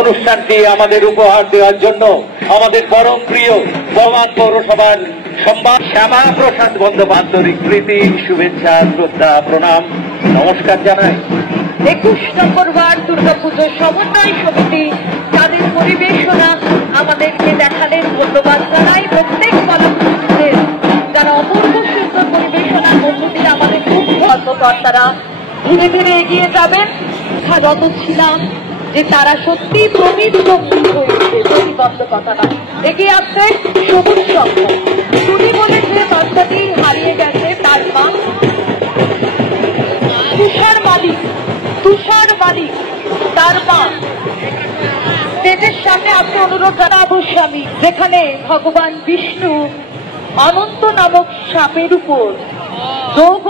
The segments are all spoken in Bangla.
অনুষ্ঠানটি আমাদের উপহার দেওয়ার জন্য আমাদের পরম প্রিয় বহমান পৌরসভার সম্মান শ্যামা প্রসাদ বন্দ্যোপাধ্যায়ের প্রীতি, শুভেচ্ছা, শ্রদ্ধা, প্রণাম, নমস্কার জানাই। 21 নম্বর ওয়ার্ড দুর্গাপুজো সমন্বয় সমিতি তাদের পরিবেশনা আমাদেরকে দেখালেন। ধন্যবাদ জানাই প্রত্যেক কলাকুশলীদের যারা অপূর্ব সুন্দর পরিবেশনার মধ্য দিয়ে আমাদের খুব কর্মকর্তারা ধীরে ধীরে এগিয়ে যাবেন। যত ছিলাম যে তারা সত্যি প্রতিবন্ধী হয়েছে, প্রতিবন্ধকতা এগিয়ে আসছে সবুজ সংঘ। তুমি বলেছে বাচ্চাটি হারিয়ে গেছে তার মা তুষার মালিক তার মা স্টেজের সামনে আপনি অনুরোধ জানাবো স্বামী, যেখানে ভগবান বিষ্ণু অনন্ত নামক সাপের উপর যোগ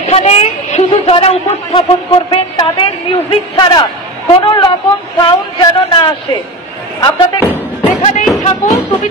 এখানে শুধু যারা উপস্থাপন করবেন তাদের মিউজিক ছাড়া কোন রকম সাউন্ড যেন না আসে। আপনাদের যেখানেই থাকুন তুমি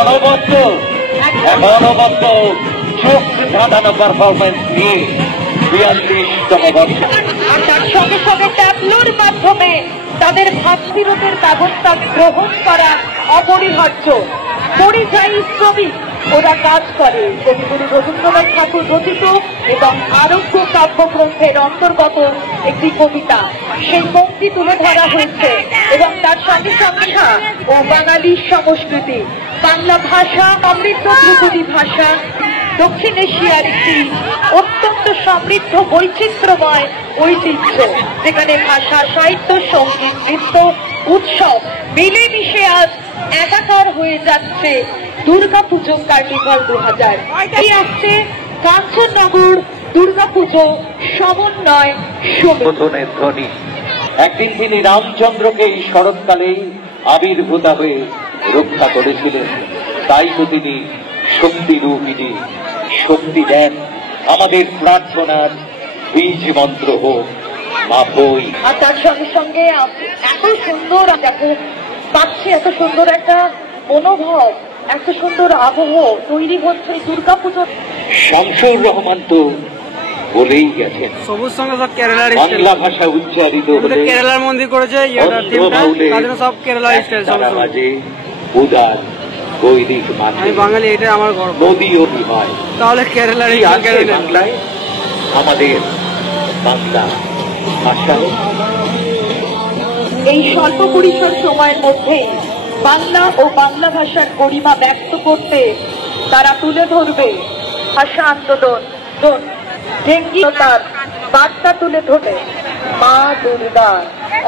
অনবদ্য চোখ ধাঁধানো পারফরমেন্স নিয়ে 42তম বর্ষ। আর তার সঙ্গে সঙ্গে ট্যাবলোর মাধ্যমে তাদের ভাববিরোধের ব্যবস্থা গ্রহণ করা অপরিহার্য। পরিযায়ী শ্রমিক ওরা কাজ করে কবিগুরু রবীন্দ্রনাথ ঠাকুর রচিত এবং আরোগ্য কাব্যগ্রন্থের অন্তর্গত একটি কবিতা, সেই পঙ্ক্তি তুলে ধরা হয়েছে এবং তার সঙ্গে সঙ্গে ও বাঙালির সংস্কৃতি, বাংলা ভাষা সমৃদ্ধ ধ্রুপদী ভাষা, দক্ষিণ এশিয়ার একটি অত্যন্ত সমৃদ্ধ বৈচিত্র্যময় ঐতিহ্য, যেখানে ভাষা, সাহিত্য, সঙ্গীত, নৃত্য, উৎসব মিলেমিশে আজ একাকার হয়ে যাচ্ছে দুর্গাপুজো কার্নিভাল 2000। এই আসছে কাঞ্চননগর দুর্গাপুজো সমন্বয় সমিতির ধ্বনি। একদিন তিনি রামচন্দ্রকে এই শরৎকালেই আবির্ভূত হয়ে রক্ষা করেছিলেন, তাই তো তিনি শক্তি রূপিণী, শক্তি দেন। আমাদের প্রার্থনার বীজ মন্ত্র হোক মা বই। আর তার সঙ্গে সঙ্গে এত সুন্দর পাচ্ছি, এত সুন্দর একটা মনোভাব, এত সুন্দর আবহ তৈরি হচ্ছে দুর্গাপুজো। শামসুর রহমান তো বলেই গেছেন সবুজ সঙ্গে সব কেরালার বাংলা ভাষা উচ্চারিত হলে কেরালার মন্দির করেছে, সব কেরালার স্টাইল, উদার বৈদিক মাঝে বাঙালি, এটা আমার গর্ব। নদী অভিমান তাহলে কেরালার বাংলায় আমাদের বাংলা ভাষা এই স্বল্প পরিসর সময়ের মধ্যেই বাংলা ও বাংলা ভাষার গরিমা ব্যক্ত করতে তারা তুলে ধরবে ভাষা আন্দোলন, ঢেঙ্গিতার বার্তা তুলে ধরবে মা দুর্গা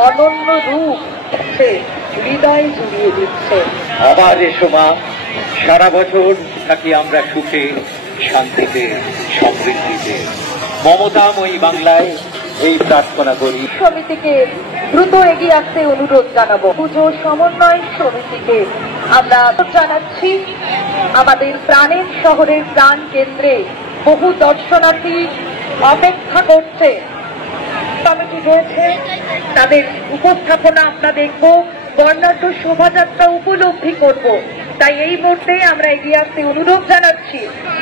অনন্য রূপ হৃদয় জুড়িয়ে দিচ্ছে। আবার এসো মা, সারা বছর থাকি আমরা সুখে, শান্তিতে, সমৃদ্ধিতে, মমতাময়ী বাংলায় এই প্রার্থনা করি। সমিতিকে দ্রুত এগিয়ে আসতে অনুরোধ জানাবো। পুজো সমন্বয় সমিতিকে আমরা জানাচ্ছি আমাদের প্রাণের শহরের প্রাণ কেন্দ্রে বহু দর্শনার্থী অপেক্ষা করছে। কমিটি রয়েছে, তাদের উপস্থাপনা আমরা দেখব, বর্ণাঢ্য শোভাযাত্রা উপলব্ধি করব। তাই এই মুহূর্তে আমরা এগিয়ে আসতে অনুরোধ জানাচ্ছি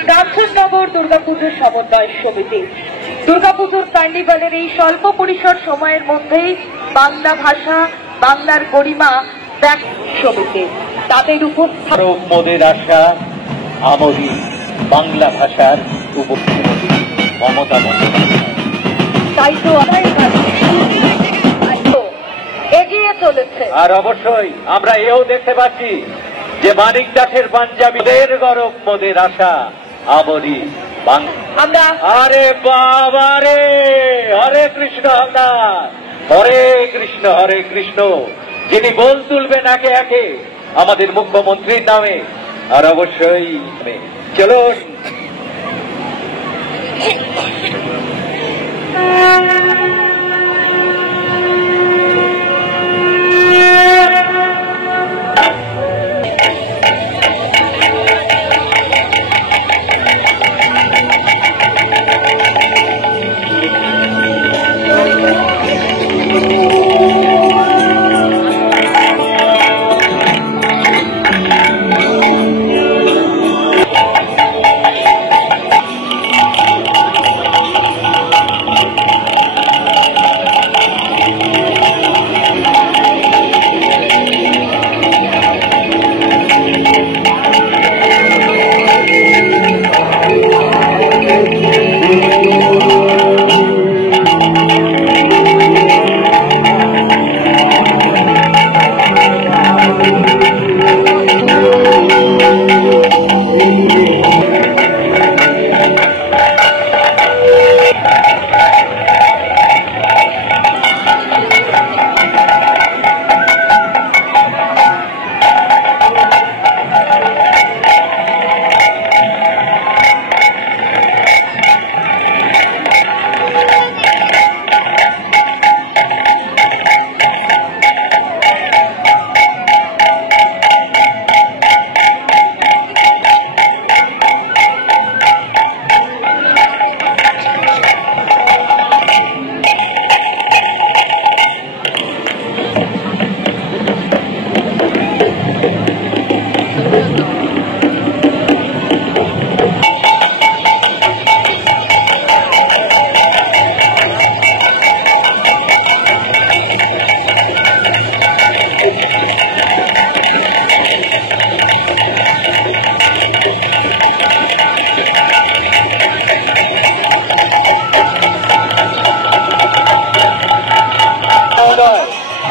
কাঞ্চননগর দুর্গাপুজোর সমন্বয় সমিতি। দুর্গাপুজোর কার্নিভালের এই স্বল্প পরিসর সময়ের মধ্যেই বাংলা ভাষা, বাংলার গরিমা দেখ সমিতি তাদের উপস্থাপনা। মোদের আশা আমরি বাংলা ভাষার উপমুখ্যমন্ত্রী মমতা বন্দ্যোপাধ্যায়। তাই তো এগিয়ে চলেছে। আর অবশ্যই আমরা এও দেখতে পাচ্ছি যে মানিক দাসের পাঞ্জাবিদের গরব মোদের আশা আমরি আমরা আরে বাবা রে, হরে কৃষ্ণ হালদার, হরে কৃষ্ণ হরে কৃষ্ণ, যিনি গোল তুলবেন একে একে আমাদের মুখ্যমন্ত্রীর নামে। আর অবশ্যই চলুন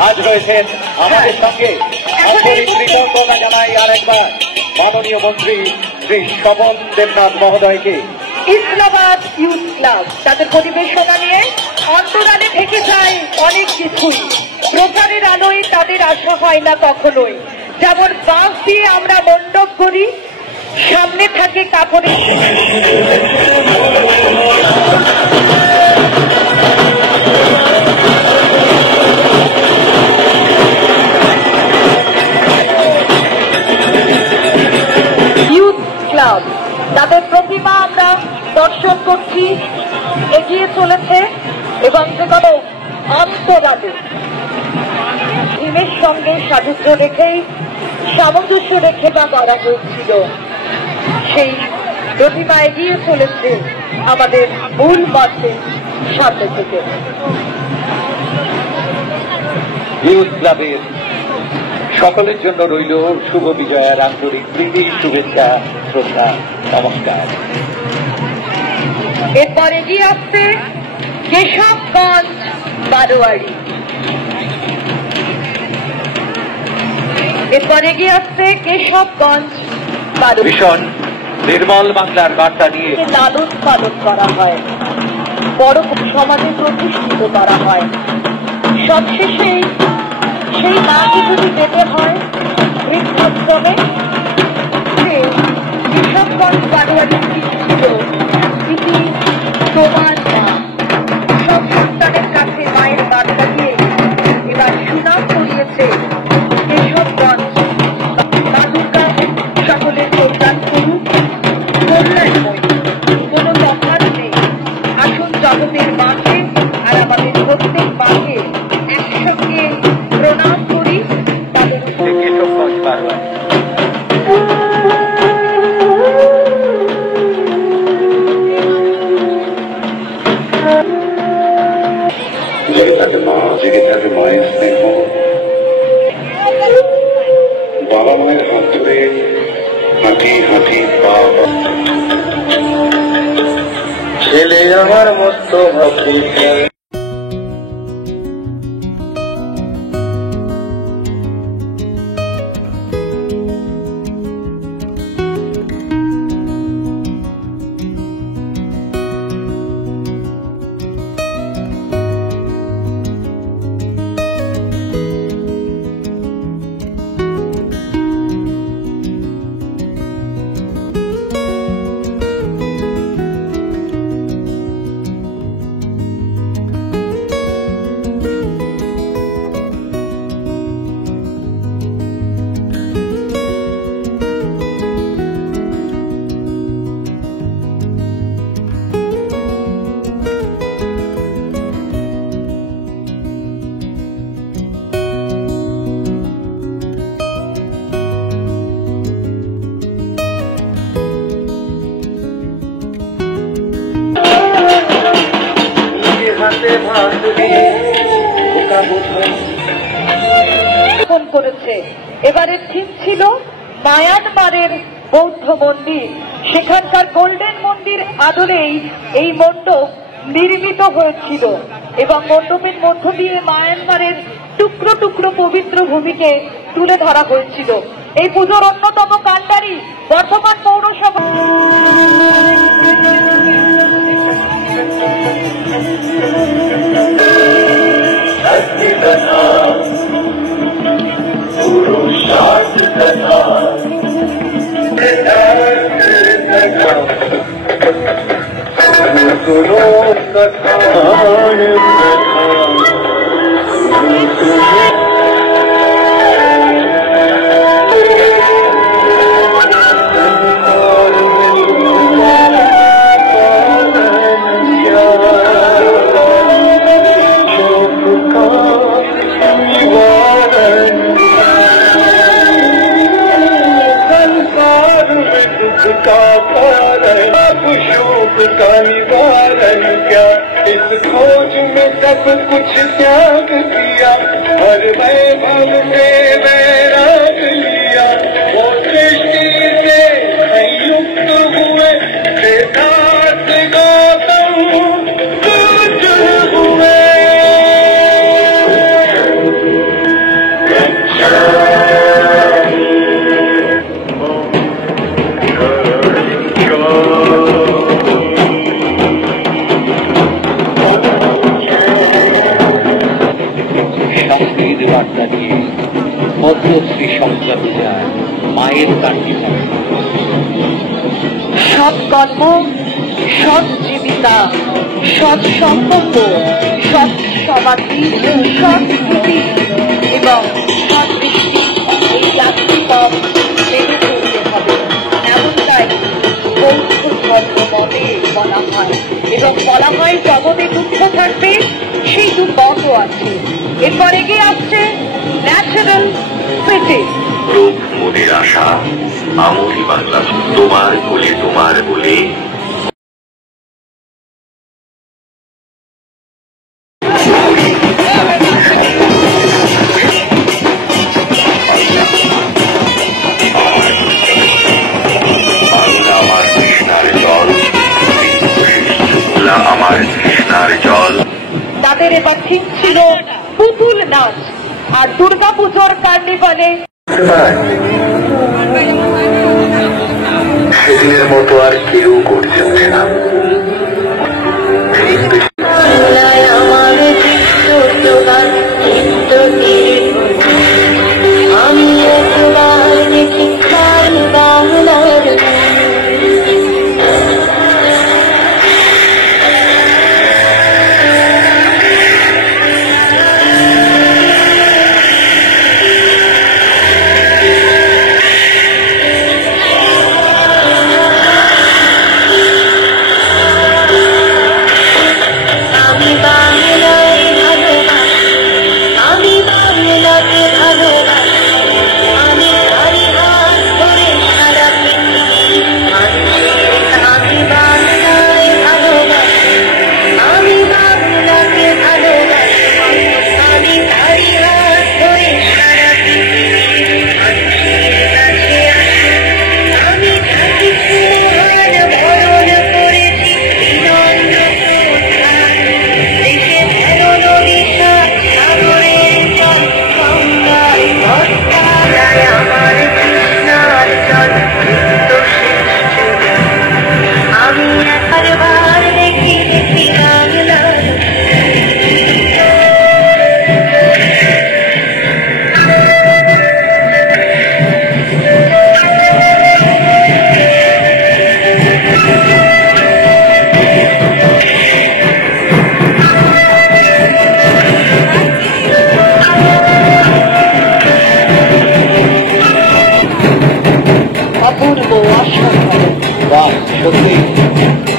আজ রয়েছেন আমাদের সঙ্গে। কৃতজ্ঞতা জানাই আরেকবার মাননীয় মন্ত্রী শ্রী স্বপন দেবনাথ মহোদয়কে। ইসলামাবাদ ইউথ ক্লাব তাদের পরিবেশনা নিয়ে অন্তরালে থেকে যায় অনেক কিছুই। প্রচারের আলোয় তাদের আশা হয় না কখনোই। যেমন বাঁশ দিয়ে আমরা মণ্ডপ করি, সামনে থাকে কাপড়ের ইউথ ক্লাব, তাদের প্রতিমা আমরা দর্শন করছি, এগিয়ে চলেছে এবং যে কোনো অন্তরালে থিমের সঙ্গে সাযুজ্য রেখেই, সামঞ্জস্য রেখে বা করা হয়েছিল। সেই প্রতিমা এগিয়ে চলেছে আমাদের মূল মঞ্চের সামনে থেকে। ইউথ ক্লাবের সকলের জন্য রইল শুভ বিজয়ার আন্তরিক প্রীতি, শুভেচ্ছা, শ্রদ্ধা, নমস্কার। এরপর এগিয়ে আসছে কেশবগঞ্জ বারোয়ারি। এরপর এগিয়ে আসছে কেশবগঞ্জ বারোয়ারি। ভীষণ নির্মল বাংলার বার্তা নিয়ে লালন পালন করা হয়, বড় সমাজে প্রতিষ্ঠিত করা হয়। সবশেষে সেই মাকে যদি যেতে হয় বৃদ্ধাশ্রমে, কেশবগঞ্জ বারোয়ারি ছিল ইতি তোমার মা। সব সন্তানের কাছে মায়ের বার্তা দিয়ে এবার সুনাম করিয়েছে কেশবগঞ্জ। মা দুর্গা সকলের কল্যাণ করুক, কল্যাণময়, কোনো তফাৎ নেই। আসুন জগতের মাঝে আর আমাদের প্রত্যেক জেগে থাকে মা, জেগে থাকে মায়ের স্নেহ। বাবা মায়ের হাত ধরে হাঁটি হাঁটি পা ছেলে আমার মস্ত ভাবি। করেছে। এবারের থিম ছিল মায়ানমারের বৌদ্ধ মন্দির। সেখানকার গোল্ডেন মন্দির আদলেই এই মণ্ডপ নির্মিত হয়েছিল এবং মণ্ডপের মধ্য দিয়ে মায়ানমারের টুকরো টুকরো পবিত্র ভূমিকে তুলে ধরা হয়েছিল। এই পুজোর অন্যতম কাণ্ডারি বর্ধমান পৌরসভা। इस खोज में सब कुछ त्याग दिया, हर वैभव से वैराग लिया, वो सृष्टि से संयुक्त हुए, सिद्धार्थ गौतम कुछ हुए। বার্তা দিয়ে পদ্মশ্রী সংক্রান্তিরা মায়ের কান্তি হয়। সৎ কর্ম, সৎ জীবিকা, সৎ সংকল্প, সৎ সমাধি, সৎ স্থিতি এবং সৎ দৃষ্টি এই চারটি পথ মেনে চলতে হবে, এমনটাই বৌদ্ধ ধর্ম মতে বলা হয়। এবং বলা হয় জগতে দুঃখ থাকবে সেই দু পথও আছে। এরপর এগিয়ে আসছে ন্যাচারাল সিটি। রূপ মনের আশা, আমরি বাংলা, তোমার বলে তোমার বলে। আমার কৃষ্ণার জল। তাদের এবার ঠিক ছিল পুতুল নাচ। আর দুর্গা পুজোর কার্নিভালে সেদিনের মতো আর কেউ করছে না।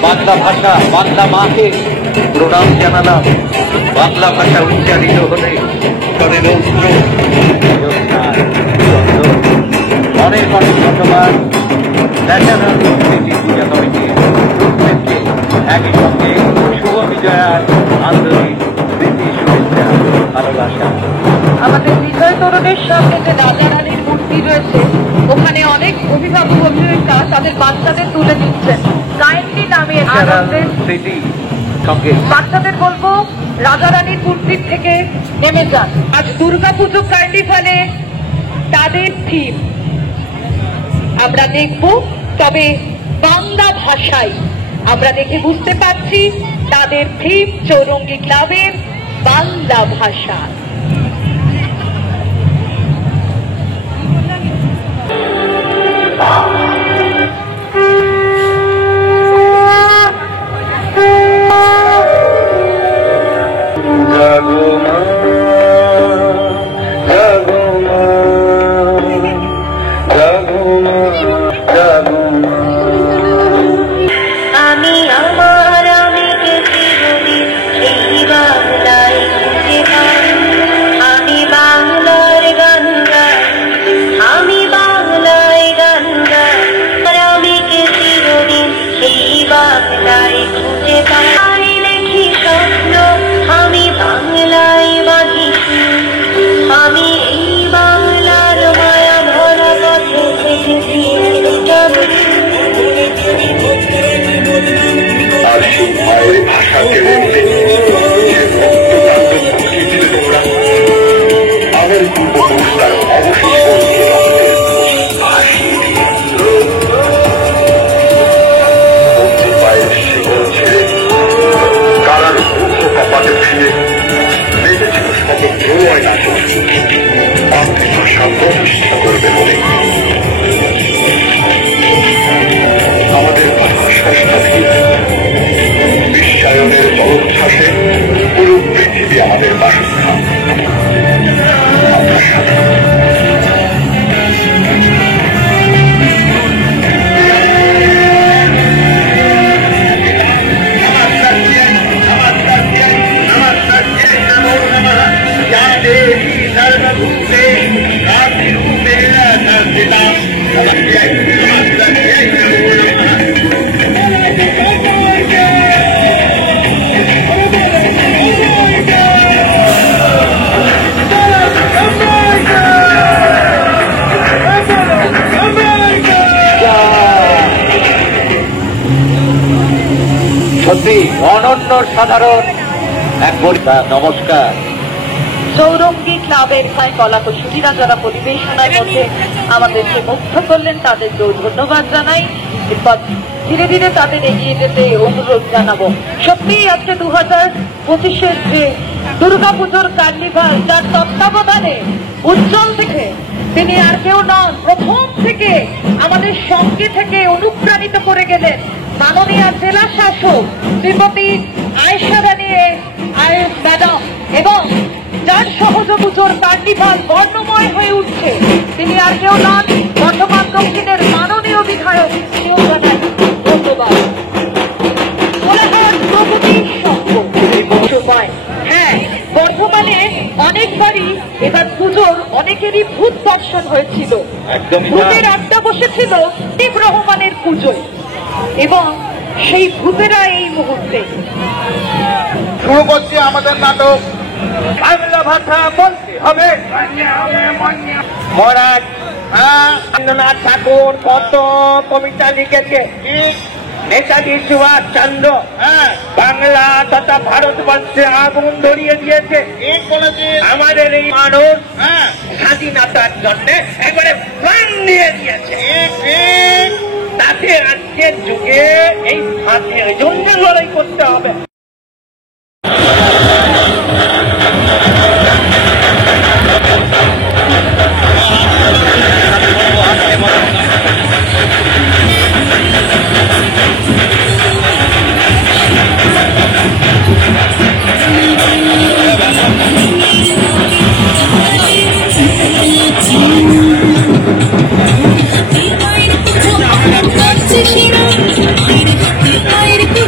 বাংলা ভাষা, বাংলা মাকে প্রণাম জানালাম। বাংলা ভাষা উচ্চারিত হলে তাদের রৌদ্র অনেক অনেক ধন্যবাদ। ন্যাশনাল ইউনিটি পূজা কমিটির প্রত্যেককে একই সঙ্গে শুভ বিজয়ার আন্তরিক প্রীতি শুভেচ্ছা ভালোবাসা। আমাদের বিজয় তোরণের সামনে যে রাজা রানীর মূর্তি রয়েছে, ওখানে অনেক অভিভাবক অভিভাবিকা তাদের বাচ্চাদের তুলে দিচ্ছেন। কাইন্ডলি নামিয়ে স্মৃতি সঙ্গে বাচ্চাদের বলবো রাজা রানীর মূর্তির থেকে নেমে যান। আজ দুর্গাপুজো কার্নিভালে তাদের থিম আমরা দেখব, তবে বাংলা ভাষায়। আমরা দেখে বুঝতে পারছি তাদের থিম চৌরঙ্গি ক্লাবের বাংলা ভাষা। বিশ্বায়নের জলোচ্ছ্বাসে পুরো পৃথিবী আমাদের বাসস্থান। সত্যি অনন্য সাধারণ এক নমস্কার। চৌরঙ্গি ক্লাবের ভাই কলাকুশলীরা যারা পরিবেশনার মধ্যে আমাদেরকে মুগ্ধ করলেন, তাদেরকেও ধন্যবাদ জানাই। এরপর ধীরে ধীরে তাদের এগিয়ে যেতে অনুরোধ জানাবো। সত্যিই আজকে 2025-এর যে দুর্গাপুজোর কার্নিভাল, তার তত্ত্বাবধানে উজ্জ্বল থেকে তিনি আর কেউ নন, প্রথম থেকে আমাদের সঙ্গে থেকে অনুপ্রাণিত করে গেলেন মাননীয় জেলা শাসক শ্রীমতী আয়েশা রানী আয়েস ম্যাডাম, এবং যার সহযোগিতার কার্নিভাল বর্ণময় হয়ে উঠছে তিনি আর কেউ নন, বর্ধমান দক্ষিণের মাননীয় বিধায়ক। ধন্যবাদ। হ্যাঁ, বর্ধমানে অনেকবারই এবার পুজোর অনেকেরই ভূত দর্শন হয়েছিল, ভূতের আড্ডা বসেছিল টিপ রহমানের পুজো, এবং সেই ভূতেরা এই মুহূর্তে শুরু করছে আমাদের নাটক বাংলা ভাষা বলতে হবে। মহারাজ রবীন্দ্রনাথ ঠাকুর কত কবিতা লিখেছে, নেতাজি সুভাষ চন্দ্র বাংলা তথা ভারতবর্ষে আগুন ধরিয়ে দিয়েছে। আমাদের এই মানুষ স্বাধীনতার জন্য একবারে প্রাণ দিয়ে দিয়েছে। তাতে আজকের যুগে এই ভাতের জন্য লড়াই করতে হবে। Thank you.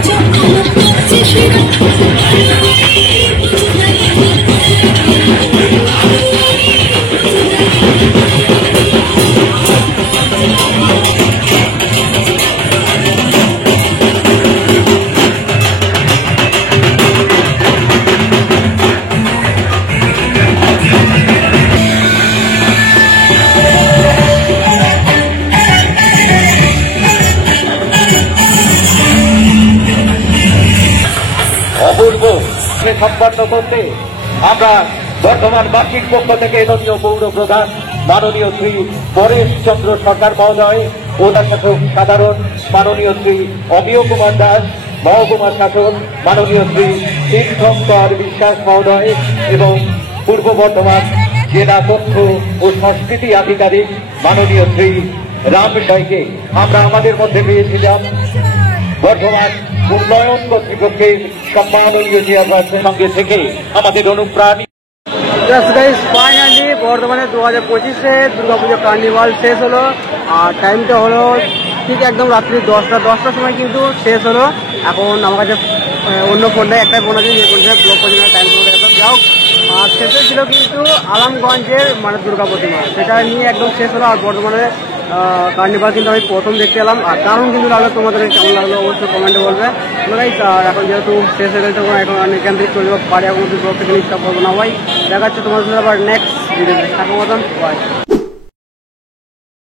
অপূর্ব সে সম্পন্ন করতে আমরা বর্ধমানবাসীর পক্ষ থেকে নদীয় পৌর প্রধান মাননীয় শ্রী পরেশ চন্দ্র সরকার মহোদয়, প্রধান সাধারণ মাননীয় শ্রী অমিয় কুমার দাস, মহকুমা শাসক মাননীয় শ্রী তীর্থঙ্কর বিশ্বাস মহোদয় এবং পূর্ব বর্ধমান জেলা তথ্য ও সংস্কৃতি আধিকারিক মাননীয় শ্রী রাম সাইকে আমরা আমাদের মধ্যে পেয়েছিলাম। বর্ধমান উন্নয়ন কর্তৃপক্ষের সম্মাননীয় চেয়ারপারসনের সঙ্গে থেকে আমাদের অনুপ্রাণিত। ফাইনালি বর্ধমানে 2025-এ দুর্গাপুজো কার্নিভাল শেষ হলো, আর টাইমটা হলো ঠিক একদম রাত্রি 10টার সময় কিন্তু শেষ হলো। এখন আমার কাছে অন্য ফোন নেই, একটাই ফোন আছে, যে ফোনটা ব্লক পর্যন্ত টাইম একদম যাও। আর শেষে ছিল কিন্তু আলমগঞ্জের মানে দুর্গা প্রতিমা, সেটা নিয়ে একদম শেষ হলো। আর বর্ধমানে কার্নিভাল কিন্তু আমি প্রথম দেখতে এলাম, আর দারুণ কিন্তু লাগলো। তোমাদের কেমন লাগলো অবশ্যই কমেন্টে বলবে। এখন যেহেতু শেষ হয়ে গেছে, এখন এখান থেকে চলে যাবো বাড়ি, এখন ব্লগ থেকে ইচ্ছা করবো না ভাই। দেখা যাচ্ছে তোমাদের সাথে আবার নেক্সট ভিডিওতে থাকার মতন।